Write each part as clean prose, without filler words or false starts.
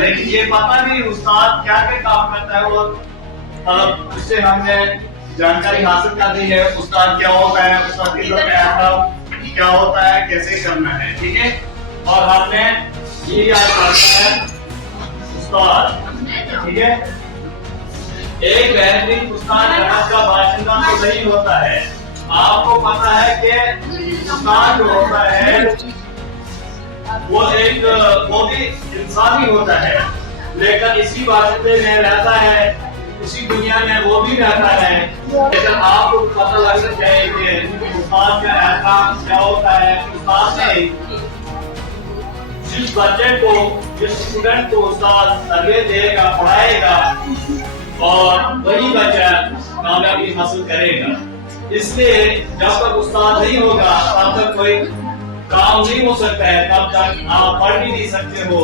لیکن یہ پتہ نہیں استاد کیا کیا کام کرتا ہے، اور اس سے ہم نے جانکاری حاصل کر دی ہے استاد کیا ہوتا ہے، استاد کی کیا ہوتا ہے، کیسے کرنا ہے، ٹھیک ہے۔ اور ہم نے یہ یاد کرنا ہے استاد، ٹھیک ہے۔ ایک بہترین استاد جنت کا باشندہ تو نہیں ہوتا ہے، آپ کو پتا ہے کہ استاد جو ہوتا ہے وہ بھی انسانی ہوتا ہے، لیکن اسی واسطے میں رہتا ہے، اسی دنیا میں وہ بھی رہتا ہے، لیکن آپ کو پتہ لگنا چاہیے کہ استاد کا احکام کیا ہوتا ہے۔ استاد نے جس بچے کو، جس اسٹوڈنٹ کو استاد تربیت دے گا، پڑھائے گا، اور وہی بچہ کامیابی حاصل کرے گا۔ اس لیے جب تک استاد نہیں ہوگا تب تک کوئی کام نہیں ہو سکتا ہے، تب تک آپ پڑھ بھی نہیں سکتے ہو۔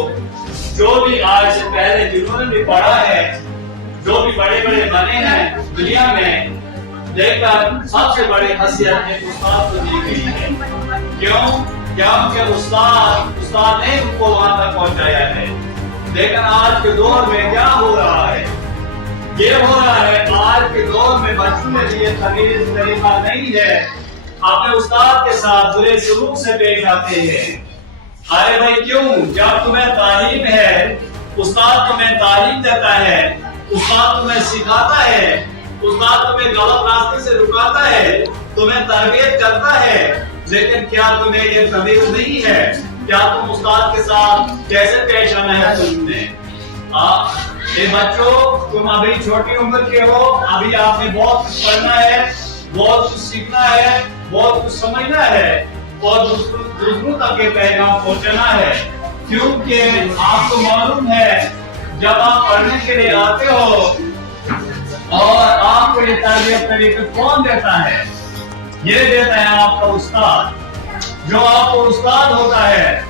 جو بھی آج سے پہلے جنہوں نے بھی پڑھا ہے، جو بھی بڑے بڑے بنے ہیں دنیا میں، لیکن سب سے بڑی حیثیت ایک استاد کو دی گئی ہے۔ کیوں؟ کیونکہ استاد نے ان کو وہاں تک پہنچایا ہے۔ لیکن آج کے دور میں کیا ہو رہا ہے؟ یہ ہو رہا ہے آج کے دور میں بچوں میں یہ تمیز طریقہ نہیں ہے، اپنے استاد کے ساتھ برے سلوک سے پیش آتے ہیں۔ ارے بھائی کیوں؟ جب تمہیں تعلیم ہے، استاد تمہیں تعلیم دیتا ہے، استاد تمہیں سکھاتا ہے، استاد تمہیں غلط راستے سے رکاتا ہے، تمہیں تربیت کرتا ہے، لیکن کیا تمہیں یہ تمیز نہیں ہے؟ کیا تم استاد کے ساتھ کیسے پیش آنا ہے تم نے؟ یہ بچوں، تم ابھی چھوٹی عمر کے ہو، ابھی آپ نے بہت کچھ پڑھنا ہے، بہت کچھ سیکھنا ہے، بہت کچھ سمجھنا ہے، اور دوسروں تک یہ پیغام پہنچانا ہے۔ کیونکہ آپ کو معلوم ہے جب آپ پڑھنے کے لیے آتے ہو اور آپ کو یہ تربیت طریقے کون دیتا ہے؟ یہ دیتا ہے آپ کا استاد، جو آپ کو استاد ہوتا ہے۔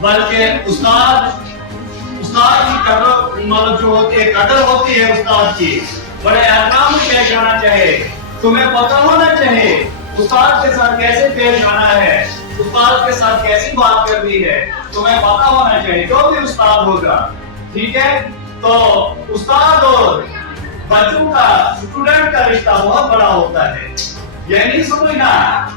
بلکہ استاد کی قدر، مطلب جو ہوتی ہے قدر ہوتی ہے استاد کی، بڑے احترام سے پیش آنا چاہیے۔ تمہیں پتہ ہونا چاہیے استاد کے ساتھ کیسے پیش آنا ہے، استاد کے ساتھ کیسی بات کرنی ہے، تمہیں پتہ ہونا چاہیے، جو بھی استاد ہوگا، ٹھیک ہے۔ تو استاد اور بچوں کا، اسٹوڈنٹ کا رشتہ بہت بڑا ہوتا ہے۔ یہ نہیں سمجھنا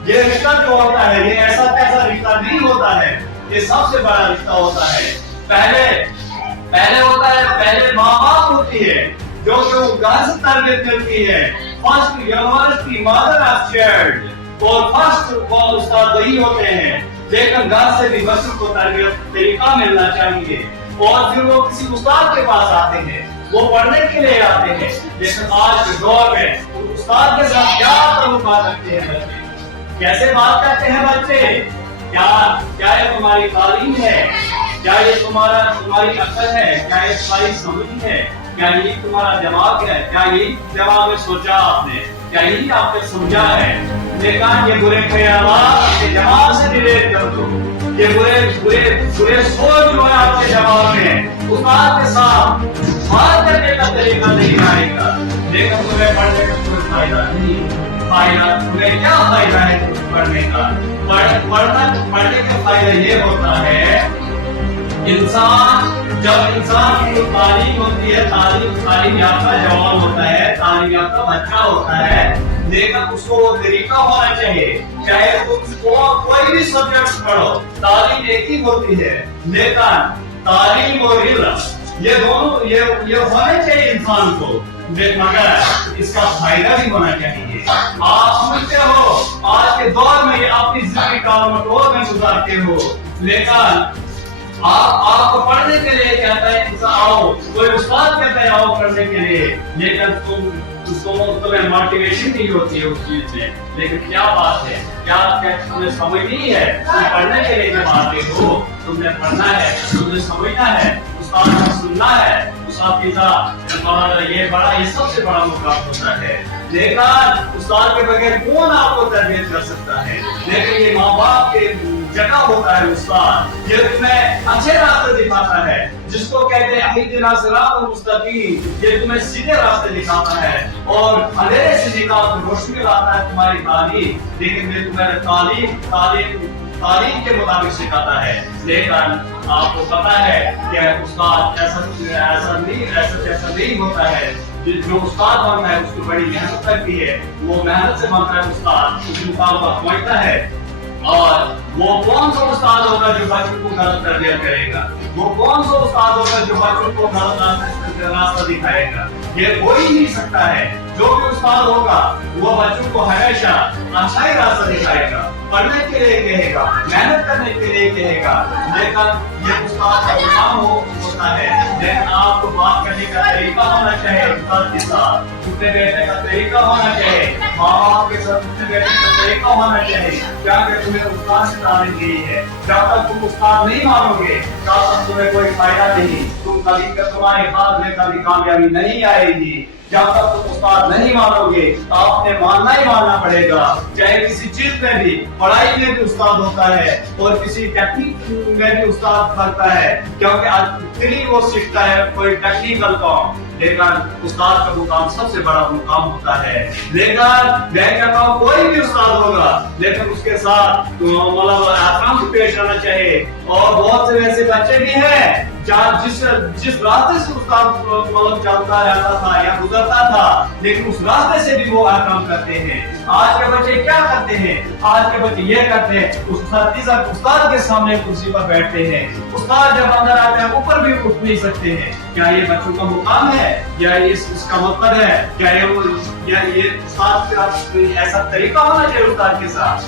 یہ رشتہ جو ہوتا ہے یہ ایسا کیسا رشتہ نہیں ہوتا ہے، یہ سب سے بڑا رشتہ ہوتا ہے۔ پہلے ہوتا ہے، پہلے ماں باپ ہوتی ہے جو گھر سے تربیت ملتی ہے۔ First university mother of child, اور فرسٹ استاد وہی ہوتے ہیں، لیکن گھر سے بھی بچوں کو تربیت طریقہ ملنا چاہیے، اور پھر وہ کسی استاد کے پاس آتے ہیں، وہ پڑھنے کے لیے آتے ہیں۔ لیکن آج کے دور میں استاد کے ساتھ کیا تعلقات رکھتے ہیں بچے، کیسے بات کرتے ہیں بچے؟ کیا یہ تمہاری تعلیم ہے؟ کیا یہ تمہاری عقل ہے؟ کیا یہ تمہاری سمجھ ہے؟ کیا یہ تمہارا دماغ ہے؟ کیا یہی دماغ میں سوچا آپ نے؟ کیا یہی آپ نے سمجھا ہے؟ لیکن یہ برے خیالات آپ کے دماغ سے ڈیلیٹ کر دو، یہ برے سوچ جو ہے آپ کے دماغ میں، استاد کے ساتھ بات کرنے کا طریقہ نہیں آئے گا، لیکن تمہیں پڑھنے کا کوئی فائدہ نہیں۔ تمہیں کیا فائدہ ہے پڑھنے کا؟ پڑھنے کا فائدہ یہ ہوتا ہے، جب انسان کی تعلیم ہوتی ہے، تعلیم یافتہ جوان ہوتا ہے، تعلیم یافتہ بچہ ہوتا ہے، لیکن اس کو وہ طریقہ ہونا چاہیے، چاہے کوئی بھی سبجیکٹ پڑھو، تعلیم ایک ہی ہوتی ہے، لیکن تعلیم اور علم یہ دونوں یہ ہونا چاہیے انسان کو، مگر اس کا فائدہ بھی ہونا چاہیے۔ آپ سمجھتے ہو آج کے دور میں اپنی زندگی ٹال-مٹول میں گزارتے ہو، لیکن آپ کو پڑھنے کے لیے کہتا ہے آؤ، کوئی استاد کہتا ہے آؤ پڑھنے کے لیے، لیکن تمہیں موٹیویشن نہیں ہوتی ہے اس چیز میں۔ لیکن کیا بات ہے، کیا تمہیں سمجھ نہیں ہے؟ تم پڑھنے کے لیے جب آتے ہو، تم نے پڑھنا ہے، تمہیں سمجھنا ہے، استاد کو سننا ہے، استاد کی یہ سب سے بڑا مقام ہوتا ہے۔ لیکن استاد کے بغیر کون آپ کو تربیت کر سکتا ہے؟ لیکن یہ ماں باپ کے جگہ ہوتا ہے استاد، یہ تمہیں اچھے راستے دکھاتا ہے، جس کو کہتے ہیں اہدنا الصراط المستقیم، یہ تمہیں سیدھے راستے دکھاتا ہے، اور اندھیرے سے نکال کر روشنی لاتا ہے تمہاری تعلیم۔ لیکن یہ تمہارا تعلیم کے مطابق سکھاتا ہے، لیکن آپ کو پتا ہے کہ استاد ایسا نہیں ہوتا ہے۔ جو استاد بنتا ہے اس کو بڑی محنت لگتی ہے، وہ محنت سے بنتا ہے استاد، اس مقام پر پہنچتا ہے۔ اور وہ کون سا استاد ہوگا جو بچوں کو غلط تربیت کرے گا؟ وہ کون سا استاد ہوگا جو بچوں کو غلط راستہ دکھائے گا؟ یہ ہو ہی نہیں سکتا ہے۔ جو بھی استاد ہوگا وہ بچوں کو ہمیشہ اچھا ہی راستہ دکھائے گا، پڑھنے کے لیے کہے گا، محنت کرنے کے لیے کہے گا، لیکن یہ استاد کا کام ہوتا ہے۔ لیکن آپ کو بات کرنے کا طریقہ ہونا چاہیے، استاد کے ساتھ اٹھنے بیٹھنے کا طریقہ ہونا چاہیے، ماں باپ کے ساتھ اٹھنے بیٹھنے کا طریقہ ہونا چاہیے۔ کیا کہ تمہیں استاد سے تعلیم دی ہے، جب تک تم استاد نہیں مانو گے تب تک تمہیں کوئی فائدہ نہیں، تمہارے ہاتھ میں کبھی کامیابی نہیں آئے گی۔ جب تک تم استاد نہیں مانو گے تو آپ نے ماننا ہی ماننا پڑے گا، چاہے کسی چیز میں بھی، پڑھائی میں بھی استاد ہوتا ہے اور کسی ٹیکنیک میں بھی استاد بنتا ہے، کیونکہ وہ سیکھتا ہے کوئی ٹیکنیکل کام، لیکن استاد کا مقام سب سے بڑا مقام ہوتا ہے۔ لیکن میں کہتا ہوں کوئی بھی استاد ہوگا لیکن اس کے ساتھ مطلب احترام سے پیش آنا چاہیے۔ اور بہت سے ایسے بچے بھی ہیں جس راستے سے استاد مطلب چلتا رہتا تھا یا گزرتا تھا، لیکن اس راستے سے بھی وہ احترام کرتے ہیں۔ آج کے بچے کیا کرتے ہیں؟ آج کے بچے یہ کرتے ہیں، استاد کے سامنے کرسی پر بیٹھتے ہیں، استاد جب اندر آتے ہیں اوپر بھی اٹھ نہیں سکتے ہیں۔ کیا یہ بچوں کا مقام ہے؟ یا اس کا مطلب ہے کیا یہ استاد کا ایسا طریقہ ہونا چاہیے استاد کے ساتھ؟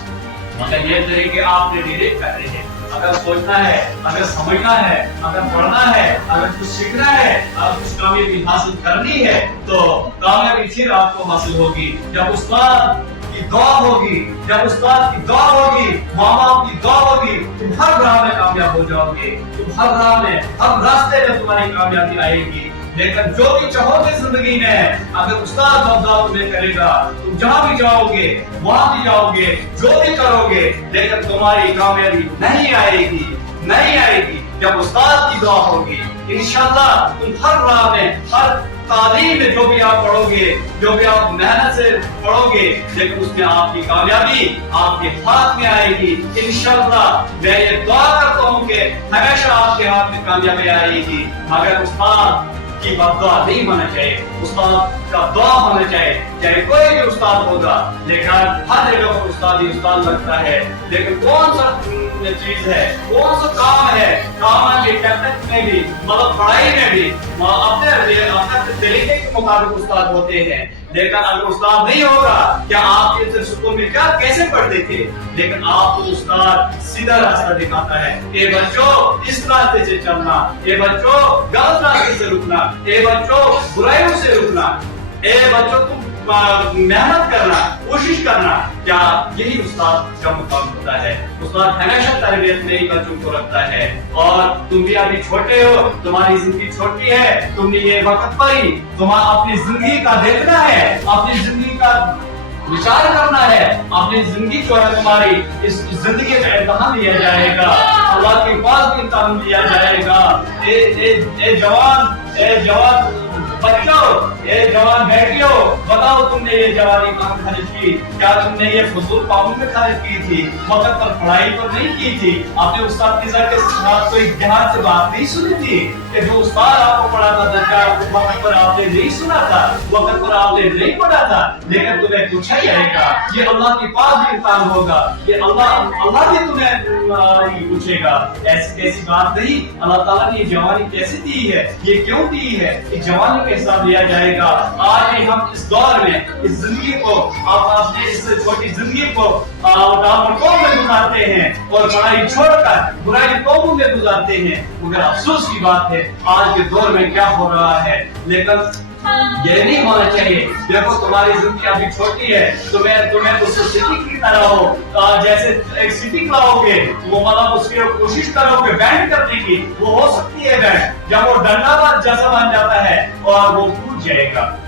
مگر یہ طریقے آپ نے ڈیریکٹ کر رہے ہیں۔ اگر سوچنا ہے، اگر سمجھنا ہے، اگر پڑھنا ہے، اگر کچھ سیکھنا ہے، اگر کچھ کامیابی حاصل کرنی ہے تو کامیابی پھر آپ کو حاصل ہوگی جب استاد کی دعا ہوگی، جب استاد کی دعا ہوگی، ماں باپ کی دعا ہوگی، تم ہر راہ میں کامیاب ہو جاؤ گے، تم ہر راہ میں، ہر راستے میں تمہاری کامیابی آئے گی۔ لیکن جو بھی چاہو گے زندگی میں، اگر استاد بابا تمہیں کرے گا، تم جہاں بھی جاؤ گے وہاں بھی جاؤ گے، جو بھی کرو گے، لیکن تمہاری کامیابی نہیں آئے گی جب استاد کی دعا ہوگی۔ انشاءاللہ تم ہر راہ میں، ہر تعلیم میں جو بھی آپ پڑھو گے، جو بھی آپ محنت سے پڑھو گے، لیکن اس میں آپ کی کامیابی آپ کے ہاتھ میں آئے گی۔ انشاءاللہ میں یہ دعا کرتا ہوں کہ ہمیشہ آپ کے ہاتھ میں کامیابی آئے گی۔ مگر استاد کی بد دعا نہیں ہونا چاہیے، استاد کا دعا ہونا چاہیے۔ چاہے کوئی بھی استاد ہوگا، لیکن ہر جگہ پر استاد ہی استاد لگتا ہے، لیکن کون سا چیز ہے، کون سا کام ہے، کام ہے کہ ٹیکنیک میں بھی، مطلب پڑھائی میں بھی اپنے طریقے کے مطابق استاد ہوتے ہیں۔ لیکن اگر استاد نہیں ہوگا، کیا آپ کے اسکول میں کیسے پڑھتے تھے؟ لیکن آپ کو استاد سیدھا راستہ دکھاتا ہے، اے بچوں اس راستے سے چلنا، اے بچوں غلط راستے سے رکنا، اے بچوں برائیوں سے رکنا، اے بچوں تم محنت کرنا، کوشش کرنا۔ کیا یہی استاد کا مقام ہوتا ہے؟ استاد ہمیشہ تربیت میں ہی بچوں کو رکھتا ہے۔ اور تم بھی ابھی چھوٹے ہو، تمہاری زندگی چھوٹی ہے، تم نے یہ وقت پر ہی اپنی زندگی کا دیکھنا ہے، اپنی زندگی کا وچار کرنا ہے، اپنی زندگی جو ہے تمہاری اس زندگی کا امتحان لیا جائے گا، اللہ کے پاس بھی امتحان لیا جائے گا۔ اے جوان بچوں، اے جوان بیٹیوں، بتاؤ تم نے یہ جوانی کہاں خرچ کی؟ کیا تم نے یہ فضول کاموں میں خرچ کی تھی؟ وقت پر پڑھائی پر نہیں کی تھی؟ آپ نے استاد کے ساتھ کوئی دھیان سے بات نہیں سنی تھی کہ جو استاد آپ کو پڑھاتا تھا کیا وقت پر آپ نے نہیں سنا تھا، وقت پر آپ نے نہیں پڑھا تھا؟ لیکن تمہیں پوچھا جائے گا، یہ اللہ کے پاس بھی امتحان ہوگا، یہ اللہ بھی تمہیں پوچھے گا۔ ایسی بات نہیں، اللہ تعالیٰ نے یہ جوانی کیسے دی ہے، یہ کیوں دی ہے، یہ جوانی کا حساب لیا جائے گا۔ آج ہی ہم اس دور میں اس زندگی کو، اپنے اس چھوٹی زندگی کو ڈامرکوں میں گزارتے ہیں اور پڑھائی چھوڑ کر برائی قوموں میں گزارتے ہیں۔ مگر افسوس کی بات ہے آج کے دور میں کیا ہو رہا ہے۔ لیکن یہ نہیں ہونا چاہیے۔ دیکھو تمہاری زندگی ابھی چھوٹی ہے، تمہیں اس سٹی کی طرح ہو، جیسے ایک سٹی لاؤ گے، وہ مطلب اس کی کوشش کرو گے بینڈ کرنے کی، وہ ہو سکتی ہے بینڈ، جب وہ ڈنڈا جیسا بن جاتا ہے اور وہ ٹوٹ جائے گا۔